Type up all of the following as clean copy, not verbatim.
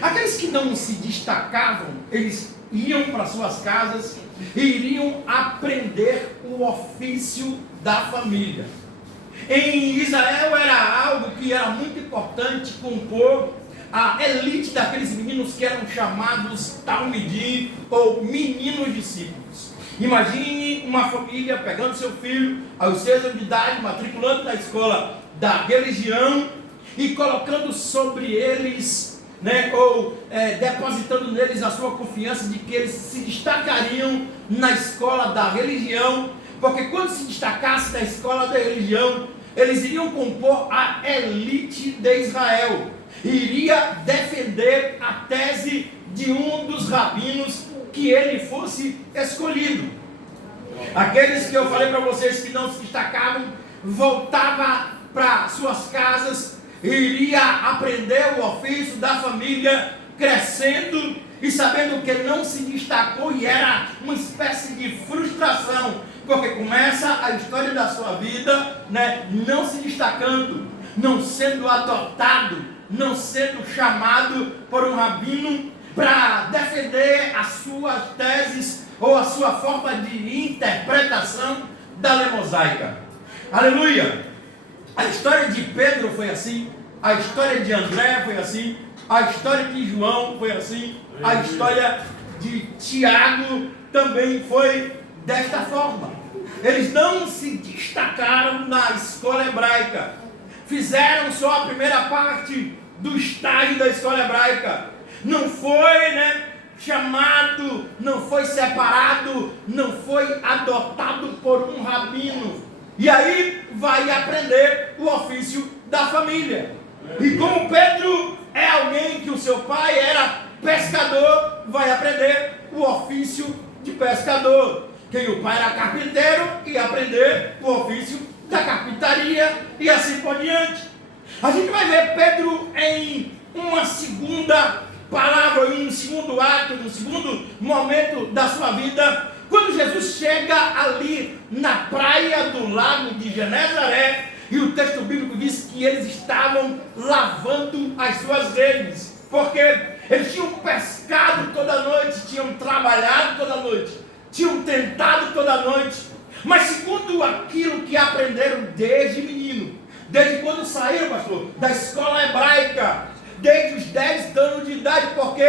Aqueles que não se destacavam, eles iam para suas casas e iriam aprender o ofício da família. Em Israel era algo que era muito importante compor a elite daqueles meninos que eram chamados Talmidim, ou meninos discípulos. Imagine uma família pegando seu filho aos 6 anos de idade, matriculando na escola da religião e colocando sobre eles, depositando neles a sua confiança de que eles se destacariam na escola da religião, porque quando se destacasse na escola da religião, eles iriam compor a elite de Israel, iria defender a tese de um dos rabinos que ele fosse escolhido. Aqueles que eu falei para vocês que não se destacavam, voltava para suas casas, iria aprender o ofício da família, crescendo e sabendo que não se destacou, e era uma espécie de frustração, porque começa a história da sua vida, não se destacando, não sendo adotado, não sendo chamado por um rabino para defender as suas teses ou a sua forma de interpretação da lei mosaica. Aleluia! A história de Pedro foi assim, a história de André foi assim, a história de João foi assim, a história de Tiago também foi desta forma. Eles não se destacaram na escola hebraica, fizeram só a primeira parte do estágio da escola hebraica, não foi chamado, não foi separado, não foi adotado por um rabino, e aí vai aprender o ofício da família. E como Pedro é alguém que o seu pai era pescador, vai aprender o ofício de pescador. Quem o pai era carpinteiro, ia aprender o ofício da carpintaria e assim por diante. A gente vai ver Pedro em uma segunda palavra, em um segundo ato, no segundo momento da sua vida, quando Jesus chega ali na praia do lago de Genezaré, e o texto bíblico diz que eles estavam lavando as suas redes, porque eles tinham pescado toda noite, tinham trabalhado toda noite, tinham tentado toda noite, mas segundo aquilo que aprenderam desde menino, desde quando saíram, pastor, da escola hebraica, desde os 10 anos de idade, porque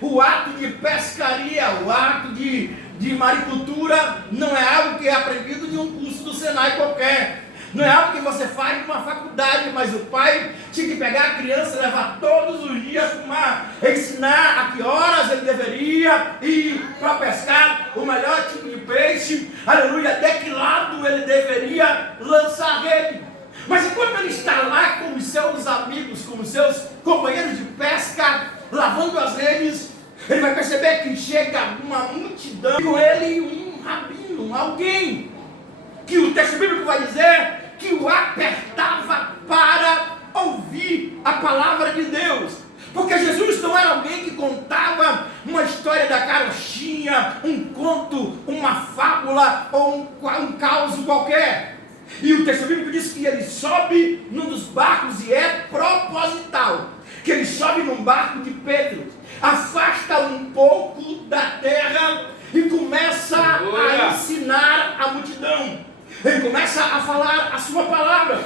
o ato de pescaria, o ato de maricultura, não é algo que é aprendido de um curso do Senai qualquer, não é algo que você faz numa faculdade, mas o pai tinha que pegar a criança, levar todos os dias para ensinar a que horas ele deveria ir para pescar o melhor tipo de peixe, aleluia, de que lado ele deveria lançar a rede. Mas enquanto ele está lá com os seus amigos, com os seus companheiros de pesca, lavando as redes, ele vai perceber que chega uma multidão, com ele um rabino, alguém que o texto bíblico vai dizer que o apertava para ouvir a palavra de Deus. Porque Jesus não era alguém que contava uma história da carochinha, um conto, uma fábula ou um caos qualquer. E o texto bíblico diz que ele sobe num dos barcos, e é proposital que ele sobe num barco de Pedro, afasta um pouco da terra e começa a ensinar a multidão. Ele começa a falar a sua palavra.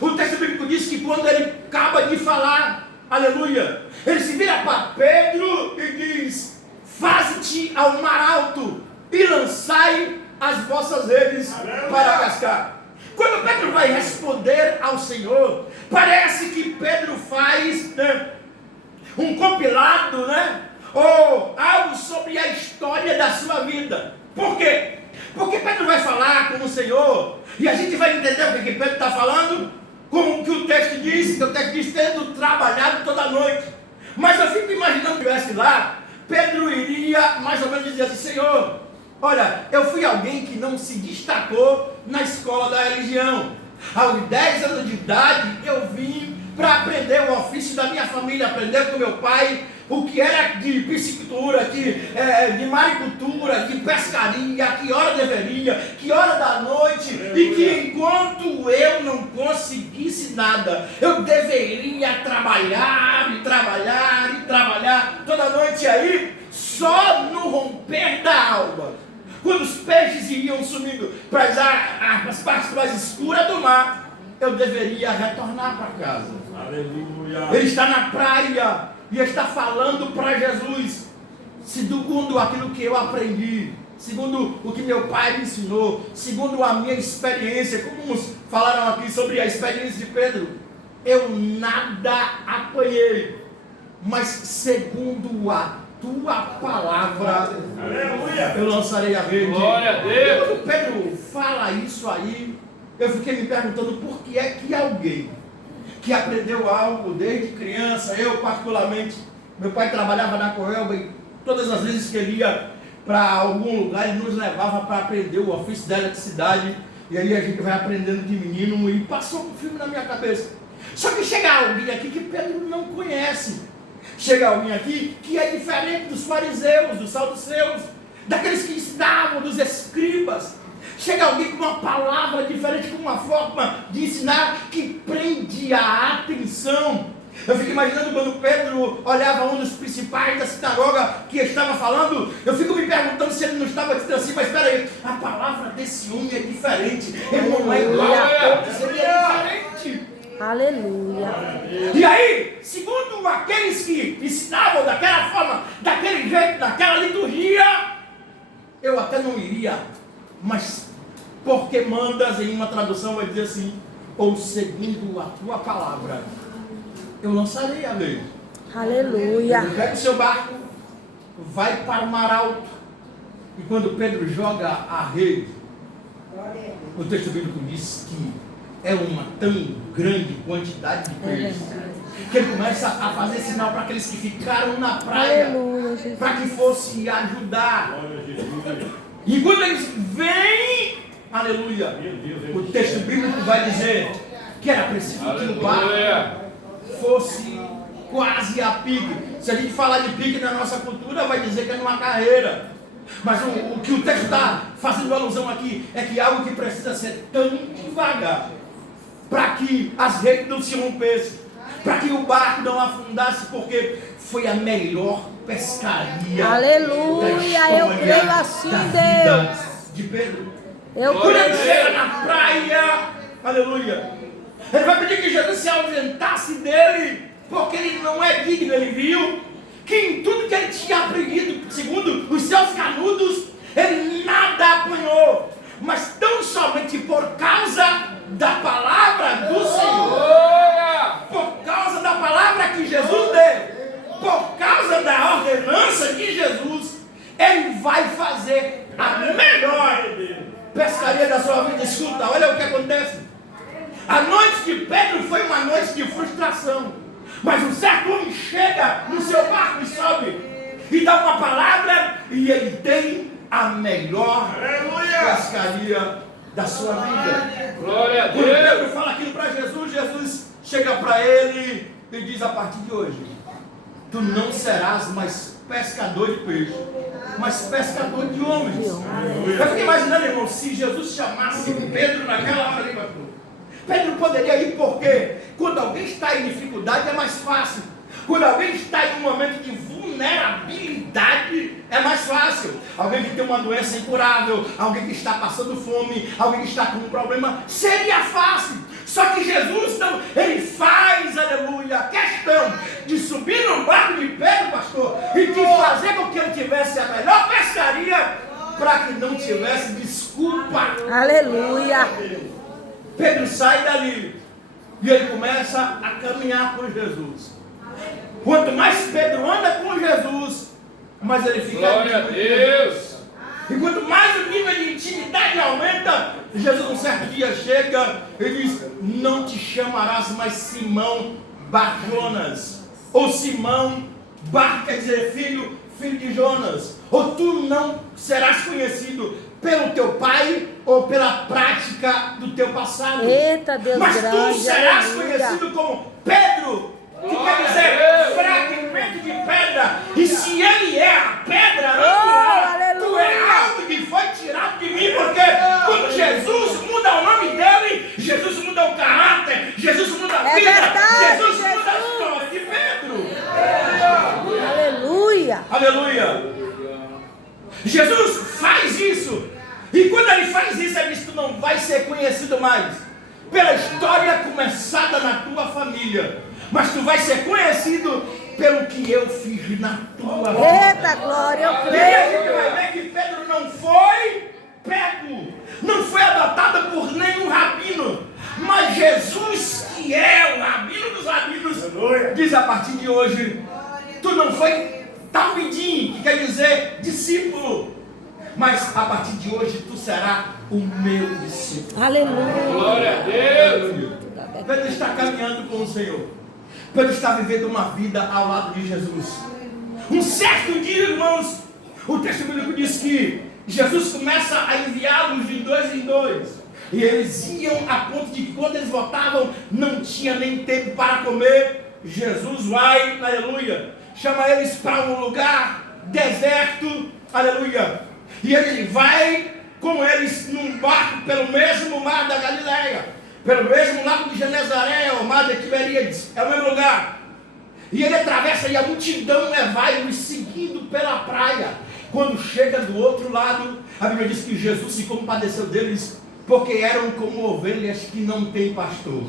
O texto bíblico diz que quando ele acaba de falar, aleluia, ele se vira para Pedro e diz: faze-te ao mar alto e lançai as vossas redes para pescar. Quando Pedro vai responder ao Senhor, parece que Pedro faz um compilado, ou algo sobre a história da sua vida. Por quê? Porque Pedro vai falar com o Senhor, e a gente vai entender o que Pedro está falando, como que o texto diz, tendo trabalhado toda a noite. Mas eu fico imaginando que estivesse lá, Pedro iria mais ou menos dizer assim: Senhor, olha, eu fui alguém que não se destacou na escola da religião. Aos 10 anos de idade, eu vim para aprender o ofício da minha família, aprender com meu pai o que era de piscicultura, de maricultura, de pescaria, que hora deveria, que hora da noite, e que enquanto eu não conseguisse nada, eu deveria trabalhar e trabalhar e trabalhar nessa noite aí, só no romper da alva, quando os peixes iriam sumindo para as partes mais escuras do mar, eu deveria retornar para casa. Aleluia. Ele está na praia e está falando para Jesus, segundo aquilo que eu aprendi, segundo o que meu pai me ensinou, segundo a minha experiência. Como uns falaram aqui sobre a experiência de Pedro, eu nada apanhei, mas segundo a tua palavra, Aleluia. eu lançarei a rede. Glória a Deus. Quando Pedro fala isso aí, eu fiquei me perguntando por que é que alguém que aprendeu algo desde criança, eu particularmente, meu pai trabalhava na Coelba e todas as vezes que ele ia para algum lugar, ele nos levava para aprender o ofício da eletricidade, e aí a gente vai aprendendo de menino, e passou um filme na minha cabeça. Só que chega alguém aqui que Pedro não conhece, chega alguém aqui que é diferente dos fariseus, dos saduceus, daqueles que ensinavam, dos escribas. Chega alguém com uma palavra diferente, com uma forma de ensinar que prende a atenção. Eu fico imaginando quando Pedro olhava um dos principais da sinagoga que estava falando, eu fico me perguntando se ele não estava dizendo assim, mas espera aí, a palavra desse homem é diferente, ele não é igual a todos, ele é diferente. Aleluia. E aí, segundo aqueles que ensinavam daquela forma, daquele jeito, daquela liturgia, eu até não iria, mas porque mandas, em uma tradução vai dizer assim, ou segundo a tua palavra, eu lançarei a lei. Aleluia. Pega o seu barco, vai para o mar alto, e quando Pedro joga a rede, o texto bíblico diz que é uma tão grande quantidade de peixes, que ele começa a fazer sinal para aqueles que ficaram na praia, Aleluia, Jesus. para que fosse ajudar. Glória a Jesus. E quando eles vêm, aleluia, o texto bíblico vai dizer que era preciso que o barco Aleluia. fosse quase a pique. Se a gente falar de pique na nossa cultura, vai dizer que é numa carreira. Mas o que o texto está fazendo alusão aqui é que algo que precisa ser tão devagar, para que as redes não se rompessem, para que o barco não afundasse, porque foi a melhor pescaria. Aleluia, eu creio assim, Deus. De Pedro. Eu Quando ele creio. chega na praia, aleluia, ele vai pedir que Jesus se ausentasse dele, porque ele não é digno. Ele viu que em tudo que ele tinha aprendido, segundo os seus canudos, ele nada apanhou, mas tão somente por causa da palavra do Senhor, por causa da palavra que Jesus deu, por causa da ordenança de Jesus, ele vai fazer a melhor pescaria da sua vida. Escuta, olha o que acontece. A noite de Pedro foi uma noite de frustração, mas um certo homem chega no seu barco e sobe e dá uma palavra, e ele tem a melhor pescaria da sua vida. Glória a Quando Deus. Pedro fala aquilo para Jesus, Jesus chega para ele e diz: a partir de hoje, tu não serás mais pescador de peixe, mas pescador de homens. Eu fico imaginando, irmão, se Jesus chamasse Pedro naquela hora ali, pastor, Pedro poderia ir, porque quando alguém está em dificuldade é mais fácil. Quando alguém está em um momento de vulnerabilidade é mais fácil. Alguém que tem uma doença incurável, alguém que está passando fome, alguém que está com um problema, seria fácil. Só que Jesus não, ele faz, aleluia, a questão de subir no barco de Pedro, pastor, e de fazer com que ele tivesse a melhor pescaria, para que não tivesse desculpa. Aleluia. Pedro sai dali e ele começa a caminhar com Jesus. Quanto mais Pedro anda com Jesus, mais ele fica Glória a íntimo de Deus. E quanto mais o nível de intimidade aumenta, Jesus um certo dia chega e diz: não te chamarás mais Simão Bar-Jonas, ou Simão Bar, quer dizer filho de Jonas, ou tu não serás conhecido pelo teu pai ou pela prática do teu passado. Eita, Deus Mas grande. tu serás Aleluia. conhecido como Pedro, que quer Glória a dizer Deus. fragmento de pedra. E se ele é a pedra Oh, angular, tu é aleluia. algo que foi tirado de mim, porque quando Jesus muda o nome dele, Jesus muda o caráter, Jesus muda a É vida, verdade, Jesus muda a Jesus. história de Pedro. Aleluia. Aleluia. Jesus faz isso. E quando ele faz isso, ele diz: tu não vai ser conhecido mais pela história começada na tua família, mas tu vai ser conhecido pelo que eu fiz na tua vida. Eita glória, eu E aí a creio. gente vai ver que Pedro não foi pego, não foi adotado por nenhum rabino, mas Jesus, que é o rabino dos rabinos, Aleluia. diz: a partir de hoje, tu não foi talmidim, que quer dizer discípulo, mas a partir de hoje tu serás o meu discípulo. Aleluia. Glória a Deus. Pedro está caminhando com o Senhor. Pedro está vivendo uma vida ao lado de Jesus. Um certo dia, irmãos, o texto bíblico diz que Jesus começa a enviá-los de dois em dois. E eles iam a ponto de que quando eles voltavam, não tinha nem tempo para comer. Jesus vai, aleluia, chama eles para um lugar deserto, aleluia. E ele vai com eles num barco pelo mesmo mar da Galileia, pelo mesmo lago de Genezaré, o mar de Tiberíades, é o mesmo lugar. E ele atravessa e a multidão vai seguindo pela praia. Quando chega do outro lado, a Bíblia diz que Jesus se compadeceu deles, porque eram como ovelhas que não têm pastor.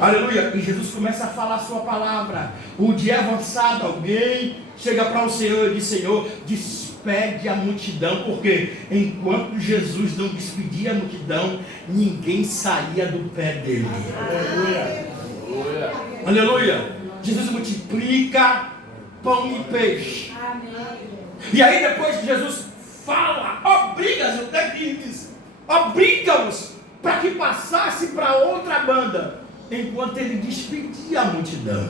Aleluia. E Jesus começa a falar a sua palavra. O dia é avançado, alguém chega para o Senhor e diz: Senhor, despede a multidão, porque enquanto Jesus não despedia a multidão, ninguém saía do pé dele. Aleluia. Aleluia. Jesus multiplica pão e peixe. E aí depois que Jesus fala, obriga-os para que passasse para outra banda, enquanto ele despedia a multidão.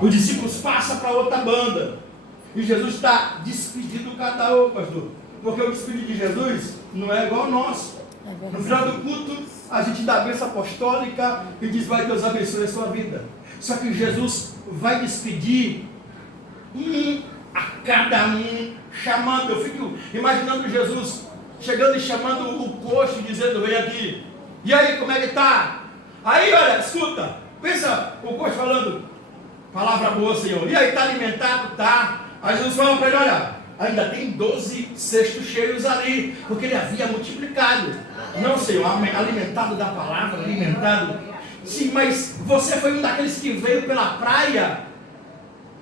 Os discípulos passam para outra banda. E Jesus está despedindo cada um, pastor. Porque o despedido de Jesus não é igual ao nosso. No final do culto, a gente dá a bênção apostólica e diz: vai, Deus abençoe a sua vida. Só que Jesus vai despedir a cada um, chamando. Eu fico imaginando Jesus chegando e chamando o coxo, dizendo: vem aqui. E aí, como é que tá? Aí, olha, escuta. Pensa o coxo falando: palavra boa, Senhor. E aí, tá alimentado? Tá. Aí Jesus fala para ele: olha, ainda tem 12 cestos cheios ali, porque ele havia multiplicado. Não, Senhor, alimentado da palavra, alimentado. Sim, mas você foi um daqueles que veio pela praia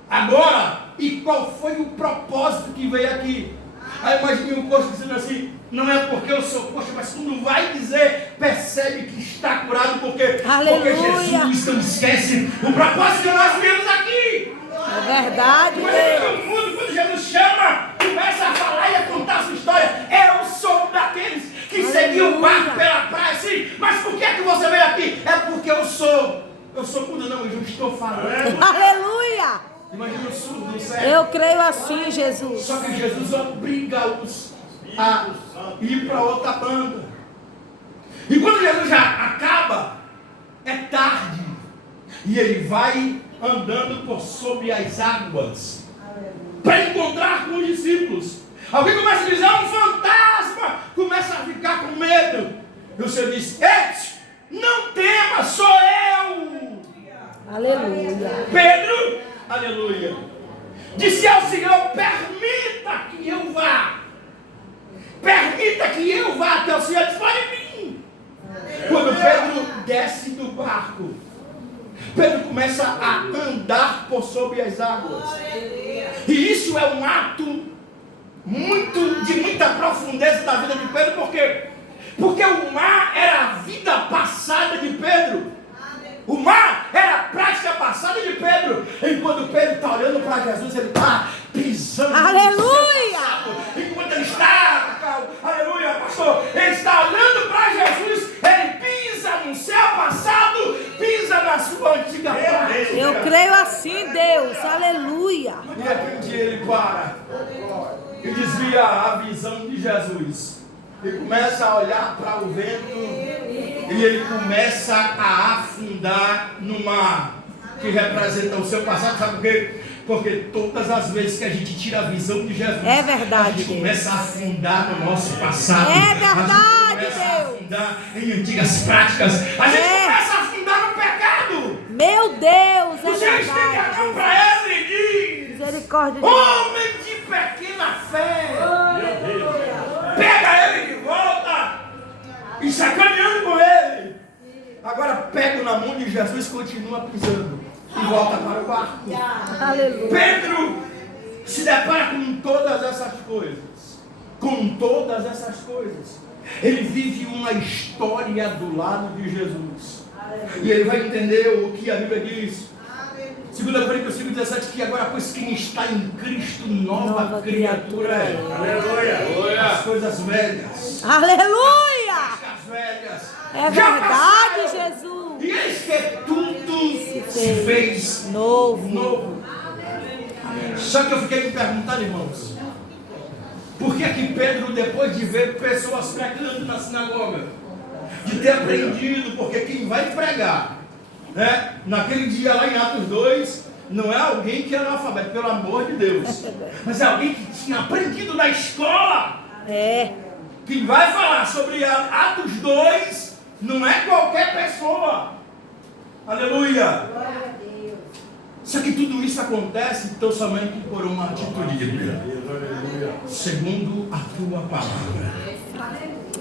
agora. E qual foi o propósito que veio aqui? Aí imagine o coxo dizendo assim: não é porque eu sou coxo, mas quando vai dizer, percebe que está curado, porque Jesus não esquece o propósito que nós viemos aqui. É verdade, Deus. Quando Jesus chama, começa a falar e a contar a sua história. Eu sou daqueles que seguiu o barco pela praia, sim. Mas por que você veio aqui? É porque eu sou mudo, não, eu estou falando. Aleluia. Imagina o surdo do céu. Eu creio assim, Jesus. Só que Jesus obriga-os a ir para outra banda. E quando Jesus já acaba, é tarde. E ele vai andando por sobre as águas para encontrar com os discípulos. Alguém começa a dizer: é um fantasma. Começa a ficar com medo. E o Senhor diz: não tema, sou eu. Aleluia. Pedro, aleluia, disse ao Senhor: permita que eu vá. Permita que eu vá até o Senhor. Ele disse: pode vir. Quando Pedro desce do barco, Pedro começa a andar por sobre as águas. E isso é um ato de muita profundeza da vida de Pedro. Por quê? Porque o mar era a vida passada de Pedro. O mar era a prática passada de Pedro. Enquanto Pedro está olhando para Jesus, ele está pisando. Aleluia! Enquanto ele está, aleluia, pastor, ele está olhando para Jesus, ele pisa no céu passado, pisa na sua antiga prática. Eu creio assim, Deus. Aleluia. De repente ele para e desvia a visão de Jesus. E começa a olhar para o vento. E ele começa a afundar no mar, que representa o seu passado. Sabe por quê? Porque todas as vezes que a gente tira a visão de Jesus, é verdade, a gente começa a afundar no nosso passado. É verdade, a gente começa a afundar em antigas práticas. A gente começa a afundar no pecado. Meu Deus, é o Senhor estende a mão para ele e diz: misericórdia de Homem de pequena fé. Pega ele de volta e sai caminhando com ele. Agora pega na mão de Jesus, continua pisando e volta para o barco. Aleluia. Pedro se depara com todas essas coisas. Com todas essas coisas. Ele vive uma história do lado de Jesus. E ele vai entender o que a Bíblia diz. 2 Coríntios 5,17, que agora, pois quem está em Cristo, nova criatura é. Aleluia. As coisas velhas. Aleluia. As velhas. É já verdade, passaram. Jesus. E eis que tudo se fez novo. Só que eu fiquei me perguntando, irmãos, por que que Pedro, depois de ver pessoas pregando na sinagoga, de ter aprendido, porque quem vai pregar, né, naquele dia lá em Atos 2, não é alguém que era analfabeto, pelo amor de Deus, mas é alguém que tinha aprendido na escola. Quem vai falar sobre Atos 2 não é qualquer pessoa. Aleluia. Só que tudo isso acontece então somente por uma atitude de Deus, segundo a tua palavra.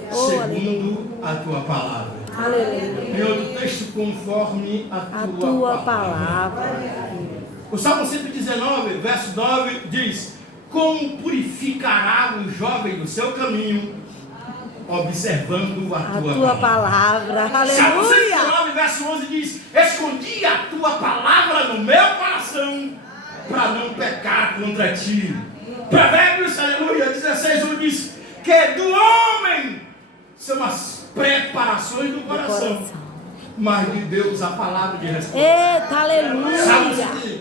Segundo a tua palavra. Aleluia. Em outro texto, conforme a tua palavra. O Salmo 119, verso 9 diz: como purificará o jovem do seu caminho, observando a tua palavra. Salmo Aleluia. 119, verso 11 diz: escondi a tua palavra no meu coração, para não pecar contra ti. Provérbios, aleluia, 16:1 diz que do homem são as preparações do coração, mas de Deus a palavra de resposta. Eita, aleluia. Salmo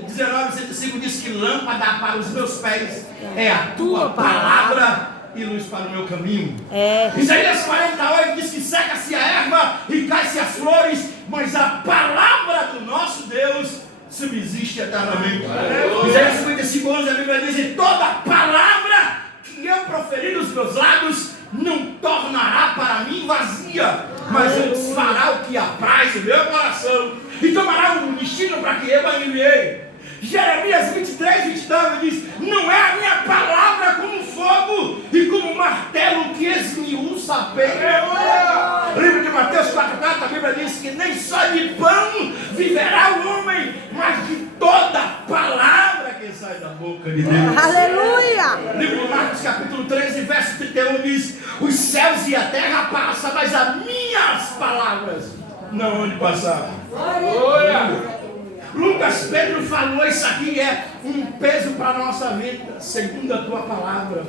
19, 105 diz que lâmpada para os meus pés é a tua palavra e luz para o meu caminho. Isaías 48 diz que seca-se a erva e cai-se as flores, mas a palavra do nosso Deus subsiste eternamente. Isaías 55:11, a Bíblia diz: e toda palavra que eu proferir nos meus lábios não tornará para mim vazia, mas antes fará o que apraz o meu coração e tomará um destino para que eu a enviei. Jeremias 23:29 diz: não é a minha palavra como fogo e como martelo que esmiuça a pedra. Livro de Mateus 4:4, a Bíblia diz que nem só de pão viverá o homem, mas de toda palavra que sai da boca de Deus. Aleluia. Livro de Marcos capítulo 13, verso 31 diz: os céus e a terra passam, mas as minhas palavras não hão de passar. Aleluia. Lucas, Pedro falou, isso aqui é um peso para a nossa vida, segundo a tua palavra.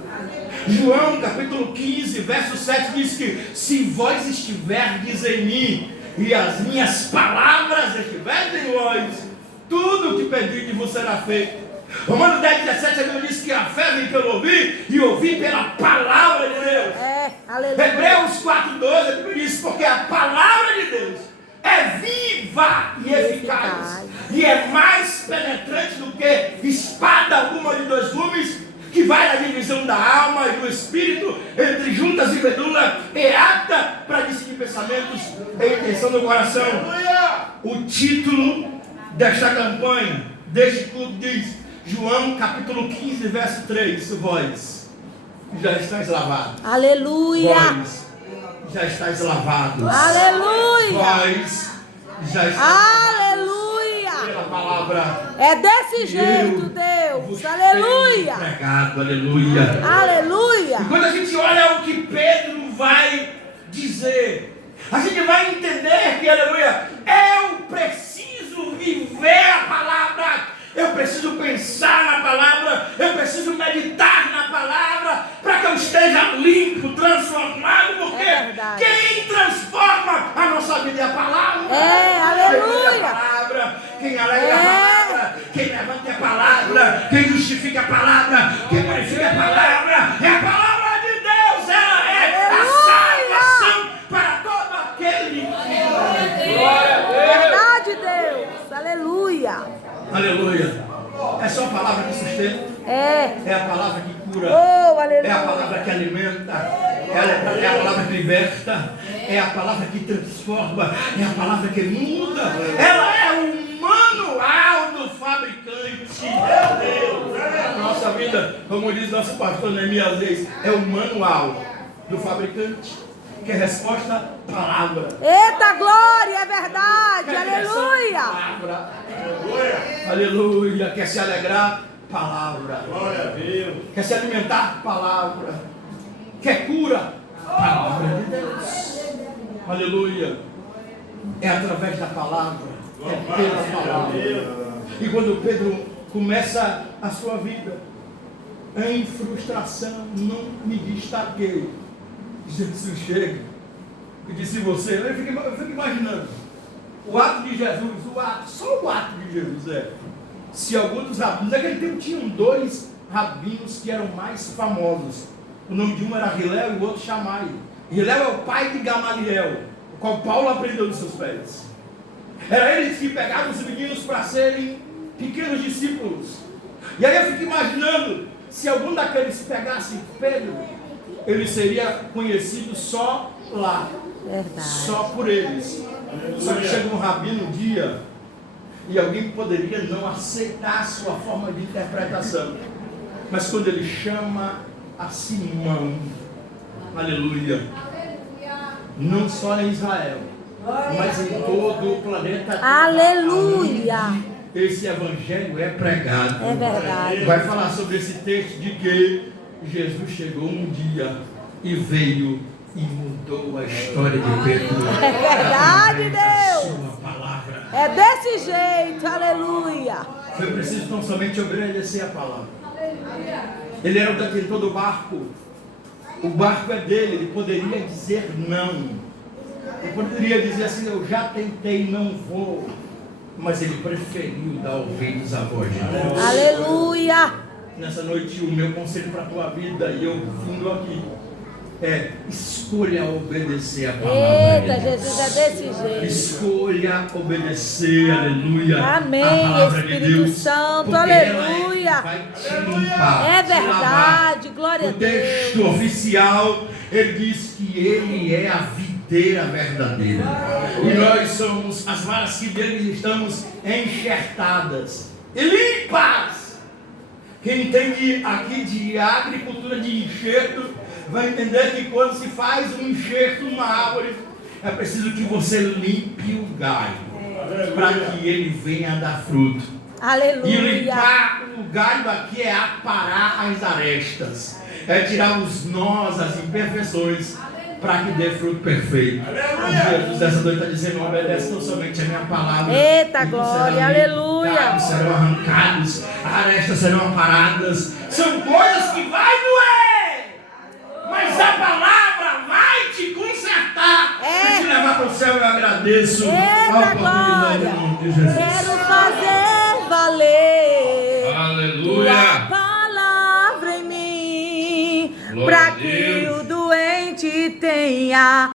João capítulo 15, verso 7 diz que se vós estiverdes em mim e as minhas palavras estiverem em vós, tudo o que pedirdes vos será feito. Romanos 10:17, a Bíblia diz que a fé vem pelo ouvir e ouvir pela palavra de Deus. Aleluia. Hebreus 4:12, a Bíblia diz: porque a palavra de Deus é viva e eficaz, e é mais penetrante do que espada alguma de dois gumes, que vai na divisão da alma e do espírito, entre juntas e medula, é apta para decidir pensamentos e intenção do coração. O título desta campanha, deste culto diz, João capítulo 15, verso 3, vós já estáis lavados. Aleluia. Vós já estáis lavados. Aleluia. Vós já estáis Aleluia. pela palavra. É desse jeito, Deus. Aleluia. Pregado, aleluia. Aleluia. E quando a gente olha o que Pedro vai dizer, a gente vai entender que, aleluia, eu preciso viver a palavra. Eu preciso pensar na palavra, eu preciso meditar na palavra, para que eu esteja limpo, transformado, porque quem transforma a nossa vida é a palavra. Aleluia. Quem é a palavra, quem alegra a palavra, quem levanta a palavra, quem justifica a palavra, quem glorifica a palavra, é a palavra de Deus, ela é a salvação para todo aquele que Verdade, Deus. Aleluia. Aleluia. É só a palavra que sustenta. É a palavra que cura. Aleluia. É a palavra que alimenta. É a palavra que liberta. É a palavra que transforma. É a palavra que muda. Ela é o manual do fabricante. Meu Deus. vida, como diz nosso pastor Neemias Reis, é o manual do fabricante, que é resposta, palavra. Eita glória, é verdade. Quer direção? Aleluia. Palavra. Aleluia. Quer se alegrar? Palavra. Glória a Deus. Quer se alimentar? Palavra. Quer cura? Palavra de Deus. Aleluia. É através da palavra. É pela palavra. E quando Pedro começa a sua vida em frustração, não me destaquei. Jesus chega e disse você, eu fico imaginando o ato de Jesus, só o ato de Jesus se algum dos rabinos, naquele tempo tinham 2 rabinos que eram mais famosos, o nome de um era Hilel e o outro Shammai. Hilel é o pai de Gamaliel, o qual Paulo aprendeu dos seus pés. Era eles que pegavam os meninos para serem pequenos discípulos. E aí eu fico imaginando, se algum daqueles pegasse Pedro, ele seria conhecido só lá. Verdade. Só por eles. Só que chega um rabino um dia e alguém poderia não aceitar a sua forma de interpretação. Mas quando ele chama a Simão, aleluia, não só em Israel, mas em todo o planeta, Aleluia. esse evangelho é pregado. É verdade. Vai falar sobre esse texto de que Jesus chegou um dia e veio e mudou a história de Pedro. É verdade, Deus. Sua palavra. É desse jeito. Aleluia. Foi preciso não somente obedecer a palavra. Ele era o detentor do barco. O barco é dele. Ele poderia dizer não. Ele poderia dizer assim, eu já tentei, não vou. Mas ele preferiu dar ouvidos à voz de Deus. Aleluia. Nessa noite o meu conselho para a tua vida, e eu fundo aqui, é escolha obedecer a palavra Eita, de Deus. Jesus é desse jeito. Escolha obedecer, aleluia. Amém, a palavra Espírito de Deus, Santo, porque aleluia. ela vai te limpar, É te lavar. verdade, glória a O texto oficial, ele diz que ele é a videira verdadeira. E nós somos as varas que dele estamos enxertadas e limpas. Quem entende aqui de agricultura de enxerto, vai entender que quando se faz um enxerto numa árvore, é preciso que você limpe o galho, para que ele venha dar fruto. E Aleluia. limpar o galho aqui é aparar as arestas, é tirar os nós, as imperfeições, para que dê fruto perfeito. Jesus essa noite está dizendo, obedece não somente a minha palavra. Eita e tu glória, será aleluia. limpado, serão arrancados, arestas serão aparadas. São coisas que vai doer, mas a palavra vai te consertar e te levar para o céu. Eu agradeço a Eita oportunidade glória. em nome de Jesus. Quero fazer valer Aleluia. tua palavra em mim, Glória para a que Deus. o doente tenha